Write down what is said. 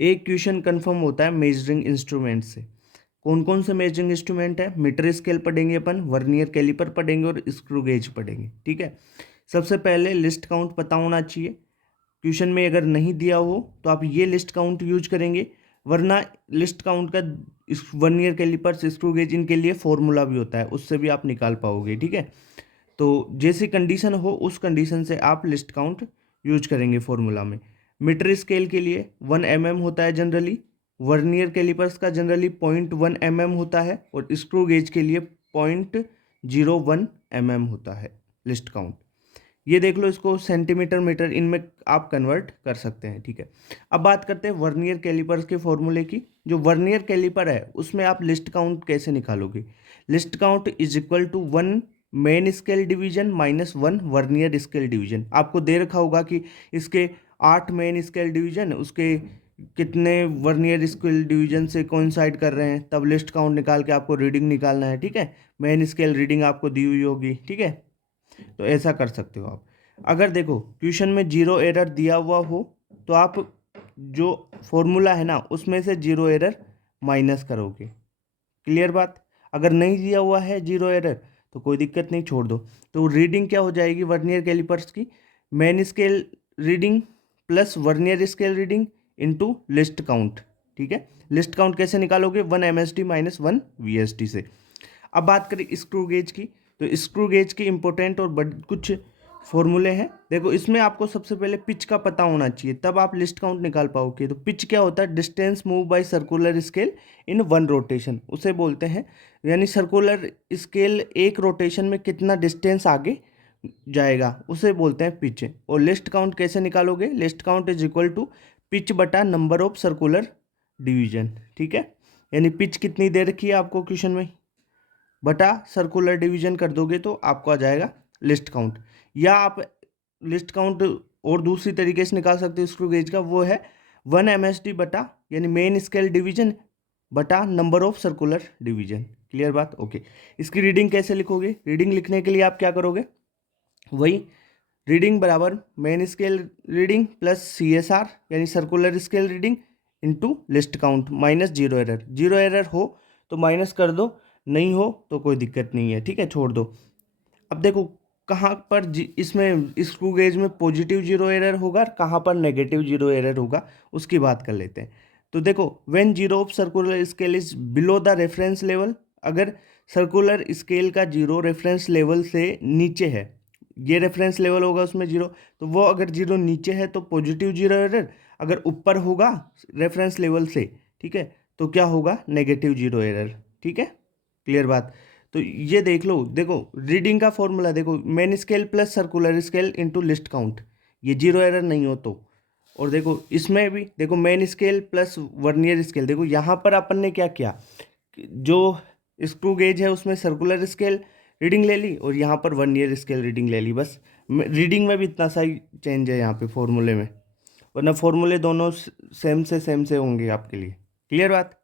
एक question confirm होता है मेजरिंग इंस्ट्रूमेंट से। कौन कौन से मेजरिंग इंस्ट्रूमेंट है? मीटर स्केल पढ़ेंगे अपन, वर्नियर कैलिपर पढ़ेंगे और स्क्रू गेज पढ़ेंगे। ठीक है, सबसे पहले लिस्ट काउंट पता होना चाहिए। क्वेश्चन में अगर नहीं दिया हो तो आप ये लिस्ट काउंट यूज करेंगे, वरना लिस्ट काउंट का वर्नियर कैलिपर स्क्रू गेज इनके लिए फॉर्मूला भी होता है, उससे भी आप निकाल पाओगे। ठीक है, तो जैसी कंडीशन हो उस कंडीशन से आप लिस्ट काउंट यूज करेंगे फॉर्मूला में। मीटर स्केल के लिए 1 mm होता है जनरली, वर्नियर कैलिपर्स का जनरली 0.1 mm होता है और स्क्रू गेज के लिए 0.01 mm होता है लिस्ट काउंट। ये देख लो, इसको सेंटीमीटर मीटर इनमें आप कन्वर्ट कर सकते हैं। ठीक है, अब बात करते हैं वर्नियर कैलिपर्स के फॉर्मूले की। जो वर्नियर कैलिपर है उसमें आप लिस्ट काउंट कैसे निकालोगे? Least count is equal to 1 main scale division minus 1 vernier scale division. आपको दे रखा होगा कि इसके 8 मेन स्केल डिवीजन, उसके कितने वर्नियर स्केल डिवीजन से कोइंसाइड कर रहे हैं, तब लिस्ट काउंट निकाल के आपको रीडिंग निकालना है। ठीक है, मेन स्केल रीडिंग आपको दी हुई होगी। ठीक है, तो ऐसा कर सकते हो आप। अगर देखो क्वेश्चन में जीरो एरर दिया हुआ हो तो आप जो फॉर्मूला है ना उसमें से जीरो एरर माइनस करोगे। क्लियर बात? अगर नहीं दिया हुआ है जीरो एरर तो कोई दिक्कत नहीं, छोड़ दो। तो रीडिंग क्या हो जाएगी वर्नियर कैलिपर्स की? Main scale reading plus vernier scale reading into list count. ठीक है, लिस्ट काउंट कैसे निकालोगे? 1 MSD माइनस 1 VSD से। अब बात करें स्क्रू गेज की, तो स्क्रू गेज के इंपॉर्टेंट और कुछ फॉर्मूले हैं। देखो इसमें आपको सबसे पहले पिच का पता होना चाहिए, तब आप लिस्ट काउंट निकाल पाओगे। तो पिच क्या होता है? Distance move by circular scale in 1 rotation, उसे बोलते हैं। यानी सर्कुलर स्केल एक रोटेशन में कितना डिस्टेंस आगे जाएगा उसे बोलते हैं पिच। और लिस्ट काउंट कैसे निकालोगे? Least count is equal to pitch बटा नंबर ऑफ सर्कुलर डिवीजन। ठीक है, यानी पिच कितनी दे रखी है आपको क्वेश्चन में, बटा सर्कुलर डिवीजन कर दोगे तो आपको आ जाएगा लिस्ट काउंट। या आप लिस्ट काउंट और दूसरी तरीके से निकाल सकते हो स्क्रू गेज का, वो है 1 MSD बटा यानी मेन स्केल डिवीजन बटा number of circular division. Clear बात? ओके। इसकी रीडिंग कैसे लिखोगे? रीडिंग लिखने के लिए आप क्या करोगे? वही रीडिंग बराबर main scale reading plus CSR यानी circular scale reading into list count minus zero error. Zero error हो तो माइनस कर दो, नहीं हो तो कोई दिक्कत नहीं है। ठीक है, छोड़ दो। अब देखो कहाँ पर इसमें स्क्रू गेज में पॉजिटिव जीरो एरर होगा, कहाँ पर नेगेटिव जीरो एरर होगा, उसकी बात कर लेते हैं। तो देखो when zero of circular scale is below the reference level, अगर सर्कुलर स्केल का जीरो रेफरेंस लेवल से नीचे है, ये रेफरेंस लेवल होगा उसमें जीरो, तो वो अगर जीरो नीचे है तो पॉजिटिव जीरो एरर, अगर ऊपर होगा रेफरेंस लेवल से, ठीक है, तो क्या होगा? Negative zero error. ठीक है, क्लियर बात? तो ये देख लो, देखो रीडिंग का फॉर्मूला देखो, main scale plus circular scale into list count, ये जीरो एरर नहीं हो तो। और देखो इसमें भी देखो main scale plus vernier scale, देखो यहाँ पर अपन ने क्या किया, जो स्क्रू गेज है उसमें सर्कुलर स्केल रीडिंग ले ली और यहाँ पर वर्नियर स्केल रीडिंग ले ली, बस। रीडिंग में भी इतना सा ही चेंज है यहाँ पे फॉर्मूले में, वरना फॉर्मूले दोनों सेम से होंगे आपके लिए। क्लियर बात?